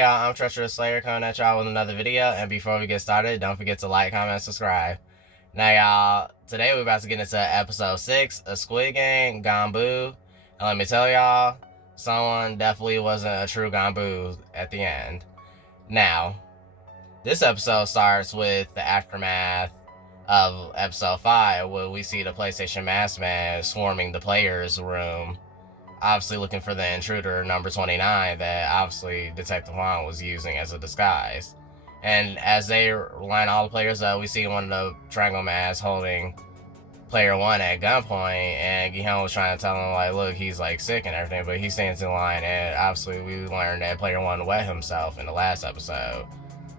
y'all, I'm Treacherous Slayer coming at y'all with another video, and before we get started, don't forget to like, comment, and subscribe. Now y'all, today we're about to get into episode 6 of Squid Game, Ganbu, and let me tell y'all, someone definitely wasn't a true Ganbu at the end. Now, this episode starts with the aftermath of episode 5, where we see the PlayStation Masked Man swarming the players' room, obviously looking for the intruder number 29 that obviously Detective Juan was using as a disguise. And as they line all the players up, we see one of the triangle masks holding player 1 at gunpoint, and Gihan was trying to tell him, like, look, he's like sick and everything, but he stands in line, and obviously we learned that player 1 wet himself in the last episode.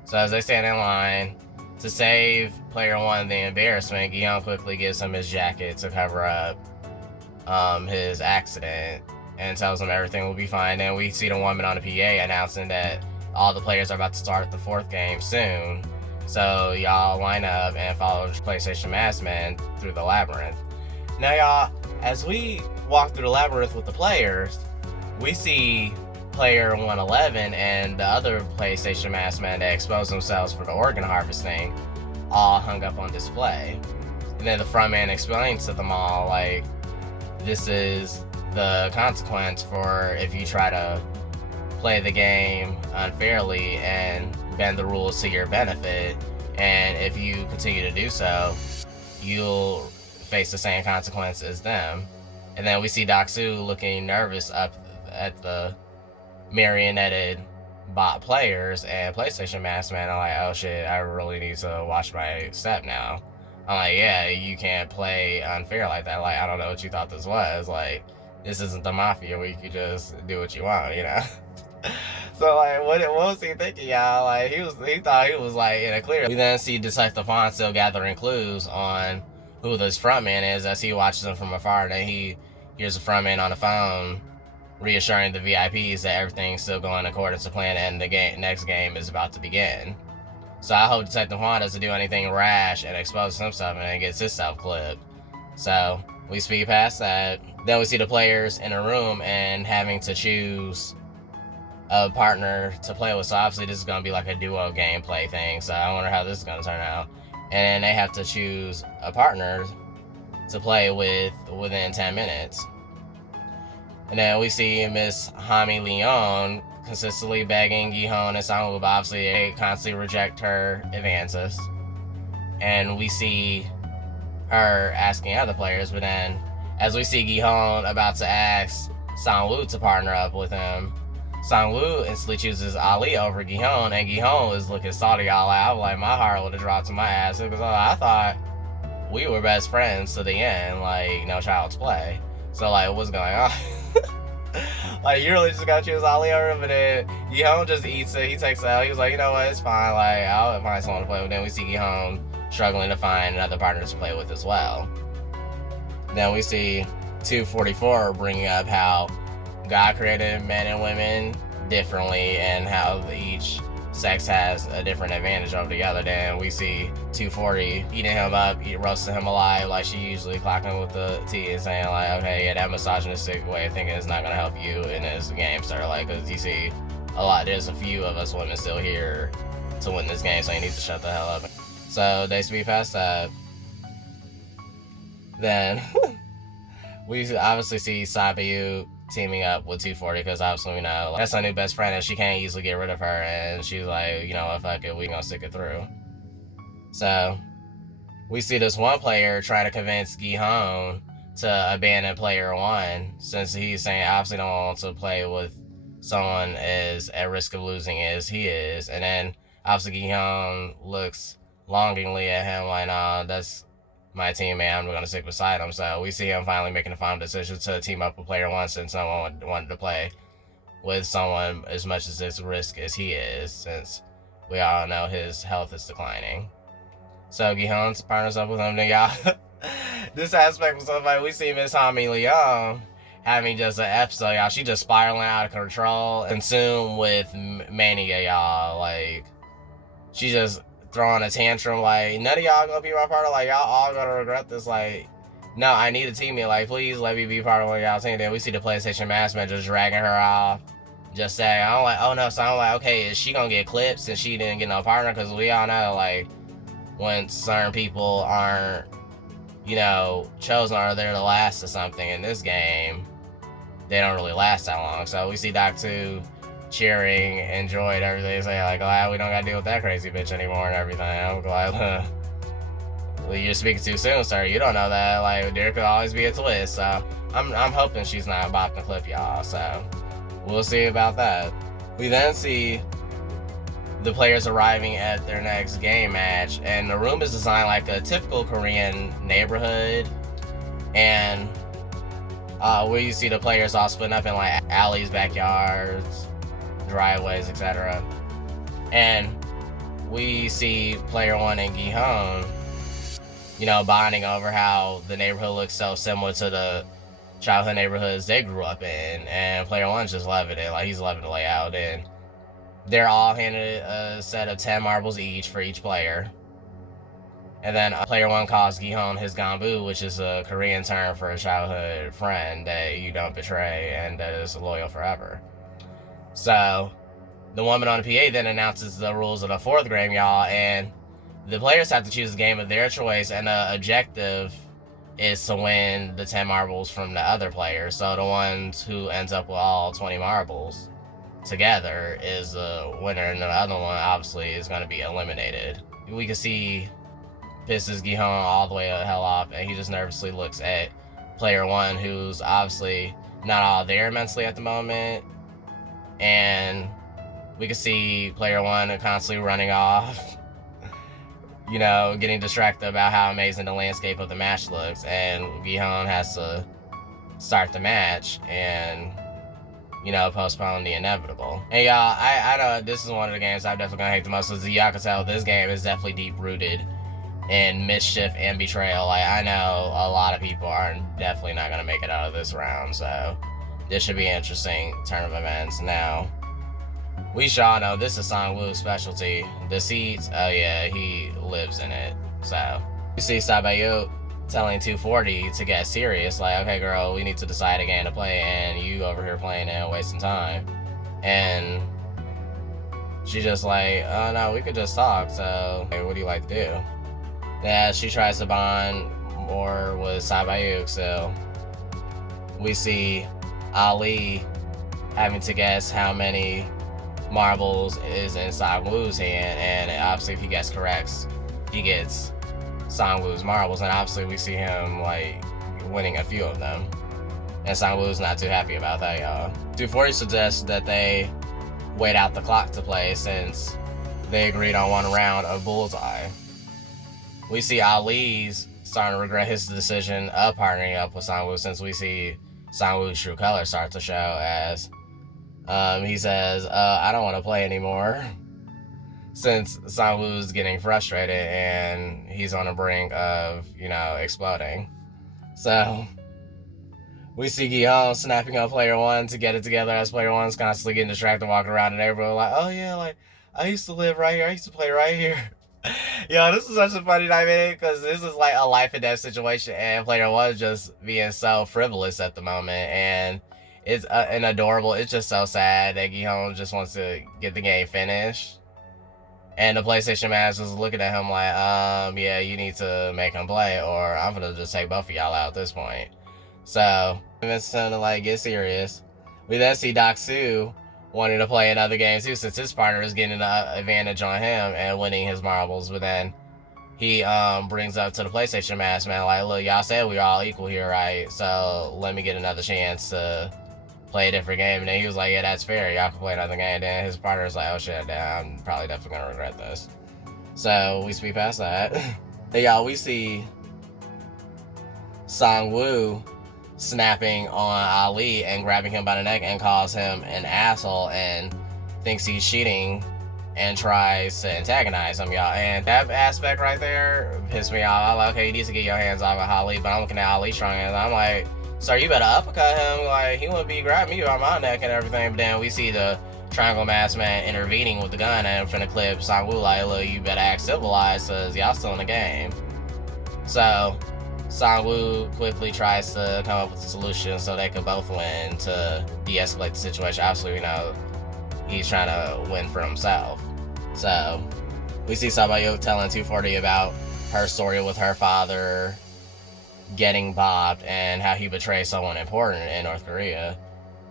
So as they stand in line, to save player 1 the embarrassment, Gihan quickly gives him his jacket to cover up his accident and tells him everything will be fine. And we see the woman on the PA announcing that all the players are about to start the 4th game soon, so y'all line up and follow the PlayStation Masked Man through the labyrinth. Now y'all, as we walk through the labyrinth with the players, we see player 111 and the other PlayStation Masked Man that exposed themselves for the organ harvesting all hung up on display. And then the front man explains to them all, like, this is the consequence for if you try to play the game unfairly and bend the rules to your benefit, and if you continue to do so, you'll face the same consequence as them. And then we see Doksu looking nervous up at the marionetted bot players, and PlayStation Masked Man are like, oh shit, I really need to watch my step now. I'm like, yeah, you can't play unfair like that. Like, I don't know what you thought this was. Like, this isn't the mafia where you could just do what you want, you know? So, like, what was he thinking, y'all? Like, he thought he was, like, in a clear. We then see Detective Juan still gathering clues on who this frontman is as he watches him from afar. And then he hears the frontman on the phone reassuring the VIPs that everything's still going according to plan and the next game is about to begin. So I hope Detective Juan doesn't do anything rash and exposes himself and then gets himself clipped. So we speed past that. Then we see the players in a room and having to choose a partner to play with. So obviously this is going to be like a duo gameplay thing. So I wonder how this is going to turn out. And then they have to choose a partner to play with within 10 minutes. And then we see Miss Hami Leon consistently begging Gihon and Sangwoo, but obviously they constantly reject her advances. And we see her asking other players, but then as we see Gihon about to ask Sangwoo to partner up with him, Sangwoo instantly chooses Ali over Gihon, and Gihon is looking salty all out. Like, my heart would have dropped to my ass because I thought we were best friends to the end, like, no child's play. So, like, what's going on? Like, you really just gotta choose Ali over him, but then Gihon just eats it. He takes it out. He was like, you know what, it's fine. Like, I'll find someone to play with. Then we see Gihon struggling to find another partner to play with as well. Then we see 244 bringing up how God created men and women differently and how each sex has a different advantage over the other. Then we see 240 eating him up, roasting him alive like she usually, clocking with the tea and saying, like, okay, yeah, that misogynistic way of thinking is not going to help you in this game, sir. Like, because you see there's a few of us women still here to win this game, so you need to shut the hell up. So they speed past that. Then we obviously see Sabayu teaming up with 240 because obviously we know, like, that's our new best friend and she can't easily get rid of her, and she's like, you know what, fuck it, we gonna stick it through. So we see this one player trying to convince Gihon to abandon player 1 since he's saying obviously don't want to play with someone as at risk of losing as he is. And then obviously Gihon looks longingly at him like, nah, that's my teammate, I'm gonna stick beside him. So we see him finally making the final decision to team up with player 1 since someone wanted to play with someone as much as this risk as he is, since we all know his health is declining. So Gihon partners up with him. Then y'all, this aspect was so funny. We see Miss Hami Leon having just an episode, y'all. She just spiraling out of control, consumed with mania, y'all. Like, she just throwing a tantrum, like, none of y'all gonna be my partner, like, y'all all gonna regret this, like, no, I need a teammate, like, please let me be part of one of y'all team. Then we see the PlayStation Masked Man just dragging her off just say, I'm like, oh no, so I'm like, okay, is she gonna get clipped since she didn't get no partner? Because we all know, like, when certain people aren't, you know, chosen or they're the last or something in this game, they don't really last that long. So we see Doc 2 cheering, enjoyed everything, saying like, glad we don't gotta deal with that crazy bitch anymore and everything. I'm glad, well, you're speaking too soon, sir. You don't know that. Like, there could always be a twist. So I'm hoping she's not about to clip y'all. So we'll see about that. We then see the players arriving at their next game match, and the room is designed like a typical Korean neighborhood, and where you see the players all splitting up in like alleys, backyards, driveways, etc. And we see player 1 and Gi-Hong, you know, bonding over how the neighborhood looks so similar to the childhood neighborhoods they grew up in, and player 1's just loving it. Like, he's loving the layout, and they're all handed a set of 10 marbles each for each player. And then player 1 calls Gi-Hong his Ganbu, which is a Korean term for a childhood friend that you don't betray and that is loyal forever. So the woman on the PA then announces the rules of the 4th game, y'all, and the players have to choose a game of their choice, and the objective is to win the 10 marbles from the other player. So the ones who ends up with all 20 marbles together is the winner, and the other one obviously is going to be eliminated. We can see pisses Gi-Hong all the way the hell off, and he just nervously looks at player 1, who's obviously not all there mentally at the moment, and we can see player 1 constantly running off, you know, getting distracted about how amazing the landscape of the match looks, and Gi-Hong has to start the match and, you know, postpone the inevitable. And y'all, I know this is one of the games I'm definitely gonna hate the most, because y'all can tell this game is definitely deep rooted in mischief and betrayal. Like, I know a lot of people are definitely not gonna make it out of this round, so this should be an interesting turn of events. Now, we should all know this is Sang-woo's specialty. Deceit, oh yeah, he lives in it. So you see Sabayuk telling 240 to get serious, like, okay girl, we need to decide a game to play, and you over here playing and wasting time. And she's just like, oh no, we could just talk, so hey, what do you like to do? Yeah, she tries to bond more with Sabayuk, so we see Ali having to guess how many marbles is in Sang-woo's hand, and obviously if he gets correct, he gets Sang-woo's marbles, and obviously we see him like winning a few of them, and Sang-woo's not too happy about that, y'all. 240 suggests that they wait out the clock to play, since they agreed on one round of bullseye. We see Ali's starting to regret his decision of partnering up with Sang-woo, since we see Sang-woo's true colors start to show, as he says, I don't want to play anymore, since Sang-woo's getting frustrated and he's on the brink of, you know, exploding. So we see Gi-Hong snapping on player 1 to get it together, as player 1's constantly getting distracted, walking around the neighborhood like, oh yeah, like, I used to live right here, I used to play right here. Yo, this is such a funny dynamic, because this is like a life and death situation, and player 1 is just being so frivolous at the moment, and it's an adorable, it's just so sad that Gi-Hong just wants to get the game finished. And the PlayStation manager is looking at him like, yeah, you need to make him play, or I'm gonna just take both of y'all out at this point. So, it's time to like get serious. We then see Doc-soo wanting to play another game too, since his partner is getting an advantage on him and winning his marbles. But then he brings up to the PlayStation master man like, look, y'all said we all equal here, right? So let me get another chance to play a different game. And then he was like, yeah, that's fair, y'all can play another game. And then his partner's like, oh shit, I'm probably definitely gonna regret this. So we speed past that. Then y'all, we see Sang-woo snapping on Ali and grabbing him by the neck and calls him an asshole and thinks he's cheating and tries to antagonize him, y'all. And that aspect right there pissed me off. I'm like, okay, you need to get your hands off of Ali, but I'm looking at Ali strong and I'm like, sir, you better uppercut him. Like, he wouldn't be grabbing me on my neck and everything. But then we see the Triangle Masked Man intervening with the gun and finna clip Sang-woo like, look, you better act civilized, cause y'all still in the game. So Sang-woo quickly tries to come up with a solution so they can both win to de-escalate the situation. Obviously, we know he's trying to win for himself. So we see Sabayo telling 240 about her story with her father getting bopped and how he betrayed someone important in North Korea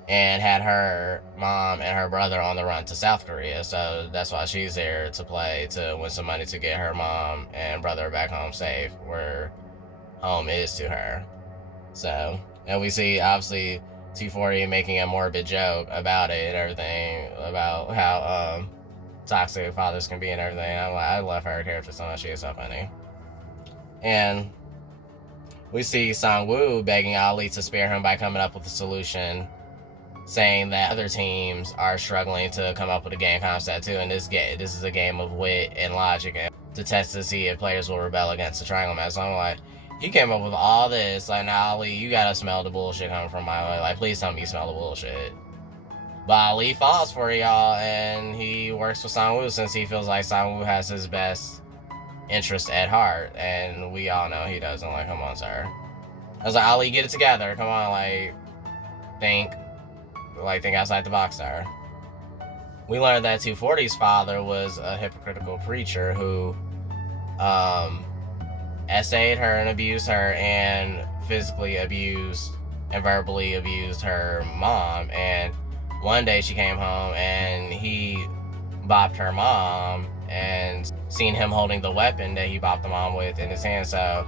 and had her mom and her brother on the run to South Korea. So that's why she's there to play to win some money to get her mom and brother back home safe, where home is to her. So, and we see obviously 240 making a morbid joke about it and everything, about how toxic fathers can be and everything. I love her character so much. She is so funny. And we see Sang-woo begging Ali to spare him by coming up with a solution, saying that other teams are struggling to come up with a game concept too, and this is a game of wit and logic, and to test to see if players will rebel against the triangle match. So I'm like, he came up with all this, like, now Ali, you gotta smell the bullshit coming from my way. Like, please tell me you smell the bullshit. But Ali falls for y'all, and he works with Sang-woo since he feels like Sang-woo has his best interest at heart, and we all know he doesn't. Like, come on, sir. I was like, Ali, get it together. Come on, like, think outside the box there. We learned that 240's father was a hypocritical preacher who essayed her and abused her and physically abused and verbally abused her mom. And one day she came home and he bopped her mom, and seen him holding the weapon that he bopped the mom with in his hand. So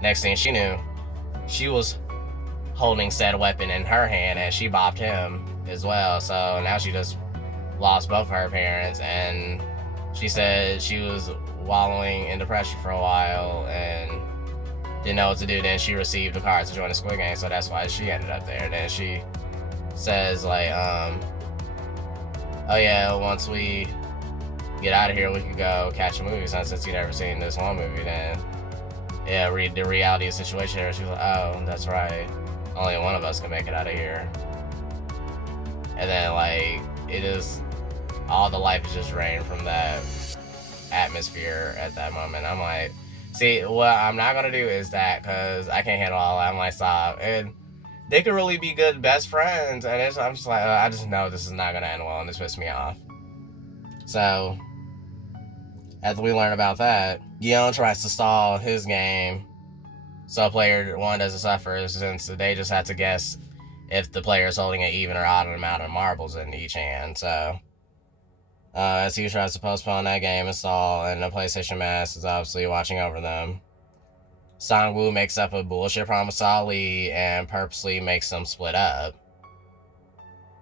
next thing she knew, she was holding said weapon in her hand and she bopped him as well. So now she just lost both of her parents, and she said she was wallowing in depression for a while and didn't know what to do. Then she received a card to join the Squid Game, so that's why she ended up there. Then she says like, oh yeah, once we get out of here, we could go catch a movie. So since you'd never seen this one movie, then yeah, read the reality of the situation here. She was like, oh, that's right. Only one of us can make it out of here. And then like, it is, all the life is just drained from that atmosphere at that moment. I'm like, see, what I'm not gonna do is that, because I can't handle all that. I'm like, stop. And they could really be good best friends, and I'm just like, I just know this is not gonna end well, and this pissed me off. So after we learn about that, Yeon tries to stall his game so player one doesn't suffer, since they just have to guess if the player is holding an even or odd amount of marbles in each hand. So as he tries to postpone that game and stall, and the PlayStation Mask is obviously watching over them, Sang-woo makes up a bullshit promise to Ali and purposely makes them split up.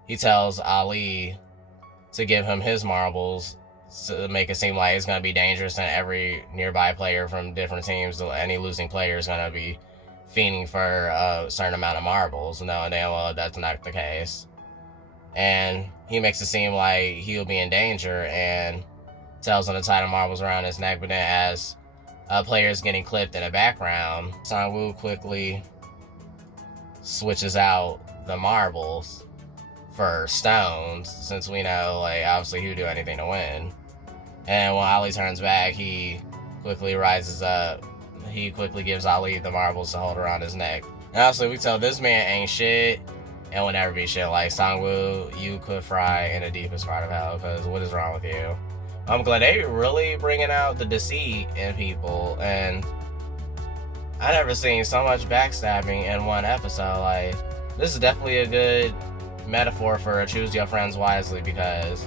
He tells Ali to give him his marbles to make it seem like it's going to be dangerous, and every nearby player from different teams, any losing player, is going to be fiending for a certain amount of marbles, knowing damn well that's not the case. And he makes it seem like he'll be in danger and tells him to tie the marbles around his neck, but then as a player is getting clipped in the background, Sang-woo quickly switches out the marbles for stones, since we know, like, obviously he would do anything to win. And when Ali turns back, he quickly rises up. He quickly gives Ali the marbles to hold around his neck. And obviously we tell this man ain't shit and will never be shit. Like, Sang-woo, you could fry in the deepest part of hell, because what is wrong with you? I'm glad they really bringing out the deceit in people, and I never seen so much backstabbing in one episode. Like, this is definitely a good metaphor for choose your friends wisely, because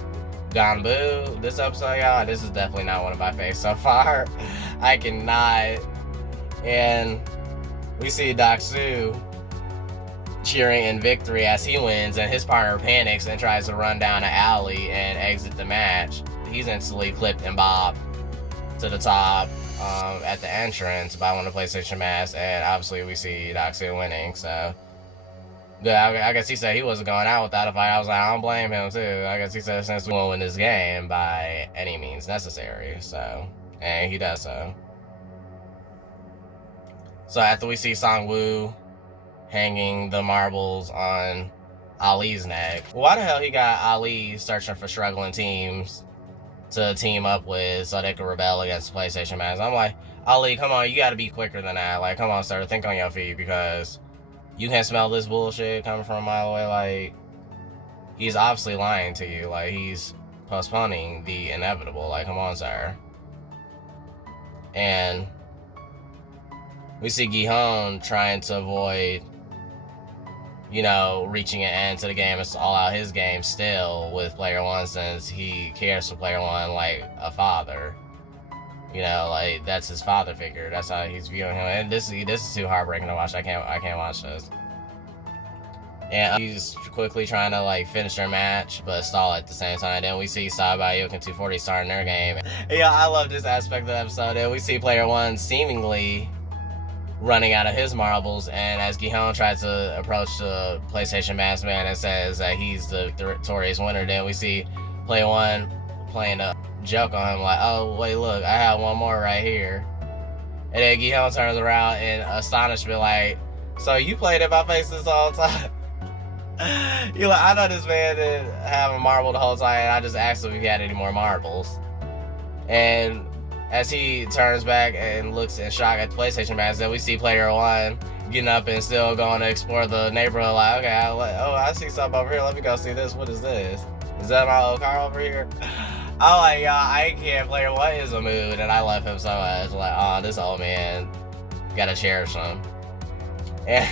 Ganbu, this episode, y'all, this is definitely not one of my faves so far. I cannot. And we see Dak-soo cheering in victory as he wins, and his partner panics and tries to run down an alley and exit the match. He's instantly clipped and bobbed to the top at the entrance by one of the PlayStation Masks, and obviously we see Dak-soo winning. So yeah, I guess he said he wasn't going out without a fight. I was like, I don't blame him too. I guess he said since we won't win this game by any means necessary. So, and he does so. So after we see Sang-woo hanging the marbles on Ali's neck, why the hell he got Ali searching for struggling teams to team up with so they could rebel against the PlayStation Mask? I'm like, Ali, come on, you gotta be quicker than that. Like, come on, sir, think on your feet, because you can't smell this bullshit coming from a mile away. Like, he's obviously lying to you. Like, he's postponing the inevitable. Like, come on, sir. And we see Gi-hun trying to avoid, you know, reaching an end to the game. It's all out his game still with player one, since he cares for player one like a father. You know, like, that's his father figure. That's how he's viewing him. And this is too heartbreaking to watch. I can't watch this. And he's quickly trying to like finish their match, but stall at the same time. Then we see Sabayuk and 240 starting their game. Yeah, I love this aspect of the episode. Then we see player one seemingly running out of his marbles, and as Gi-hun tries to approach the PlayStation Masked Man and says that he's the victorious winner, then we see player one playing a joke on him, like, oh wait, look, I have one more right here. And then Gi-hun turns around in astonishment, like, so you played in my face this whole time? You're like, I know this man didn't have a marble the whole time, and I just asked him if he had any more marbles. And as he turns back and looks in shock at the PlayStation Mask, then we see player one getting up and still going to explore the neighborhood, like, okay, I see something over here, let me go see this. What is this? Is that my old car over here? I'm like, y'all, I can't. Player one is a mood, and I love him so much. Like, oh, this old man, gotta cherish him. And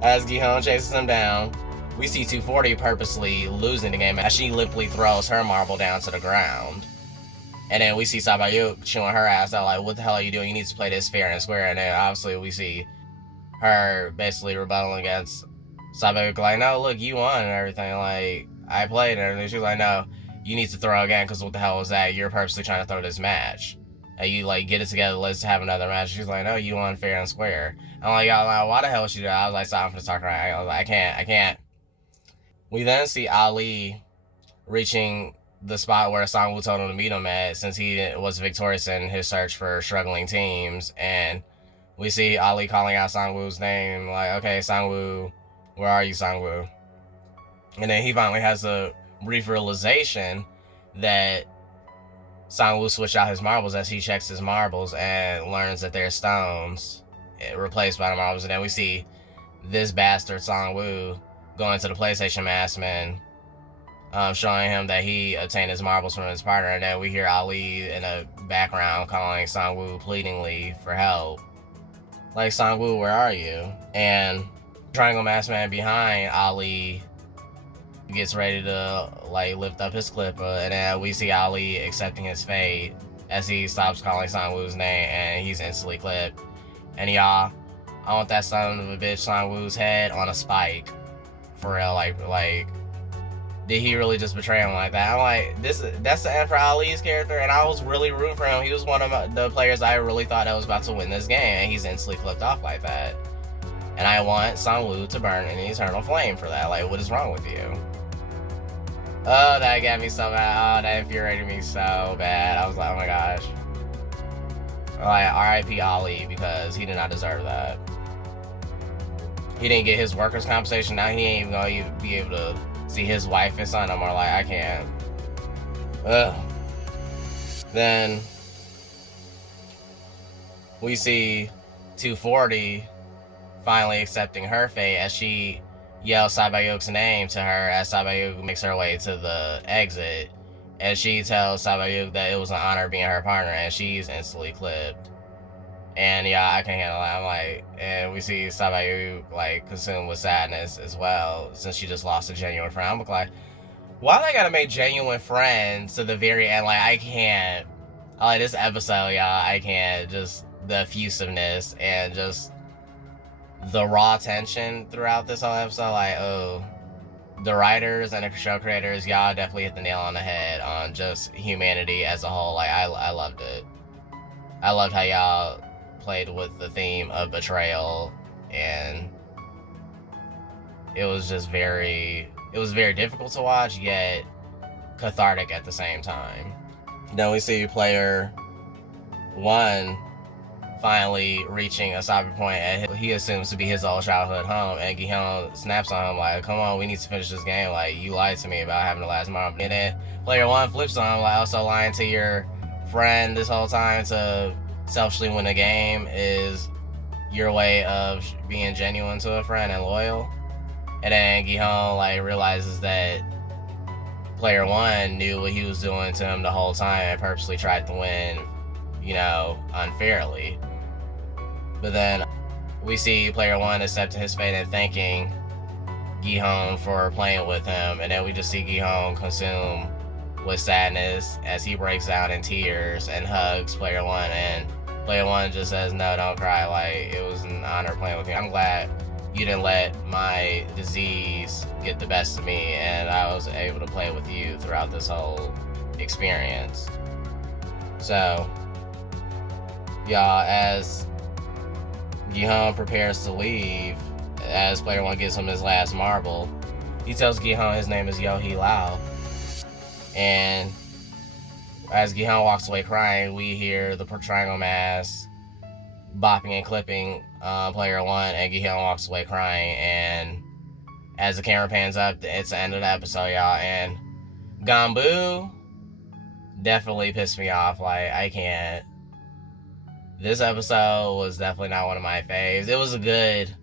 as Gi-hun chases him down, we see 240 purposely losing the game as she limply throws her marble down to the ground. And then we see Sabayuk chewing her ass out, like, what the hell are you doing? You need to play this fair and square. And then obviously we see her basically rebuttaling against Sabayuk, like, no, look, you won and everything. Like, I played and everything. She's like, no, you need to throw again, because what the hell was that? You're purposely trying to throw this match. And you, like, get it together, let's have another match. She's like, no, you won fair and square. I'm like, y'all, like, why the hell would she do that? I was like, stop for the talk right. I was like, I can't. We then see Ali reaching the spot where Sang-woo told him to meet him at, since he was victorious in his search for struggling teams. And we see Ali calling out Sang-woo's name, like, okay, Sang-woo, where are you, Sang-woo? And then he finally has a brief realization that Sang-woo switched out his marbles as he checks his marbles and learns that they're stones replaced by the marbles. And then we see this bastard Sang-woo going to the PlayStation Masked Man, showing him that he obtained his marbles from his partner. And then we hear Ali in the background calling Sang-woo pleadingly for help. Like, Sang-woo, where are you? And Triangle Masked Man behind Ali gets ready to, like, lift up his clipper, and then we see Ali accepting his fate as he stops calling Sang-woo's name, and he's instantly clipped. And y'all, I want that son of a bitch Sang-woo's head on a spike. For real, like, did he really just betray him like that? I'm like, that's the end for Ali's character, and I was really rooting for him. He was one of the players I really thought that was about to win this game, and he's instantly clipped off like that. And I want Sang-woo to burn in the eternal flame for that. Like, what is wrong with you? Oh, that got me so mad. Oh, that infuriated me so bad. I was like, oh my gosh. Like, R.I.P. Ali, because he did not deserve that. He didn't get his workers' compensation. Now he ain't even gonna be able to see his wife and son no more. Like, I can't. Ugh. Then we see 240 finally accepting her fate as she yells Sabayuk's name to her as Sabayuk makes her way to the exit, and she tells Sabayuk that it was an honor being her partner, and she's instantly clipped. And yeah, I can't handle that. I'm like, and we see Sabayuk like consumed with sadness as well, since she just lost a genuine friend. I'm like, why do I gotta make genuine friends to the very end? Like, I can't. Like, this episode, y'all, I can't. Just the effusiveness and just the raw tension throughout this whole episode. Like, oh, the writers and the show creators, y'all definitely hit the nail on the head on just humanity as a whole. Like, I loved it. I loved how y'all played with the theme of betrayal, and it was just very difficult to watch, yet cathartic at the same time. Then we see player one finally reaching a stopping point at he assumes to be his old childhood home, and Gi-hun snaps on him like, come on, we need to finish this game. Like, you lied to me about having the last mom. And then player one flips on him like, also lying to your friend this whole time to selfishly win a game is your way of being genuine to a friend and loyal. And then Gihon like realizes that player one knew what he was doing to him the whole time and purposely tried to win, you know, unfairly. But then we see player one accepting his fate and thanking Gihon for playing with him, and then we just see Gihon consume with sadness as he breaks down in tears and hugs player one, and player one just says, "No, don't cry, like, it was an honor playing with you. I'm glad you didn't let my disease get the best of me, and I was able to play with you throughout this whole experience." So, y'all, as Gihon prepares to leave, as player one gives him his last marble, he tells Gihon his name is Yohei Lau. And as Gihon walks away crying, we hear the triangle mask bopping and clipping player one, and Gihon walks away crying. And as the camera pans up, it's the end of the episode, y'all. And Ganbu definitely pissed me off. Like, I can't. This episode was definitely not one of my faves. It was a good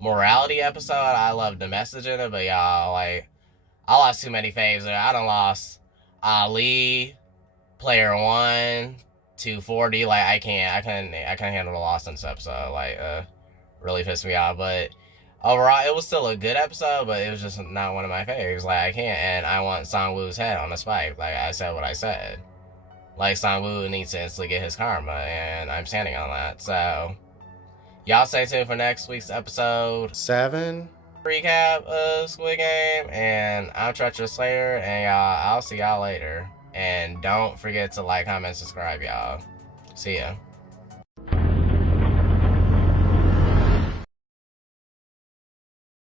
morality episode. I loved the message in it, but y'all, like, I lost too many faves there. I done lost Ali, player one, 240. Like, I couldn't handle the loss in this episode. Like, really pissed me off. But overall, it was still a good episode, but it was just not one of my faves. Like, I can't, and I want Sangwoo's head on a spike. Like, I said what I said. Like, Sangwoo needs to instantly get his karma, and I'm standing on that. So, y'all stay tuned for next week's episode 7 recap of Squid Game. And I'm Treacherous Slayer, and y'all, I'll see y'all later. And don't forget to like, comment, subscribe, y'all. See ya.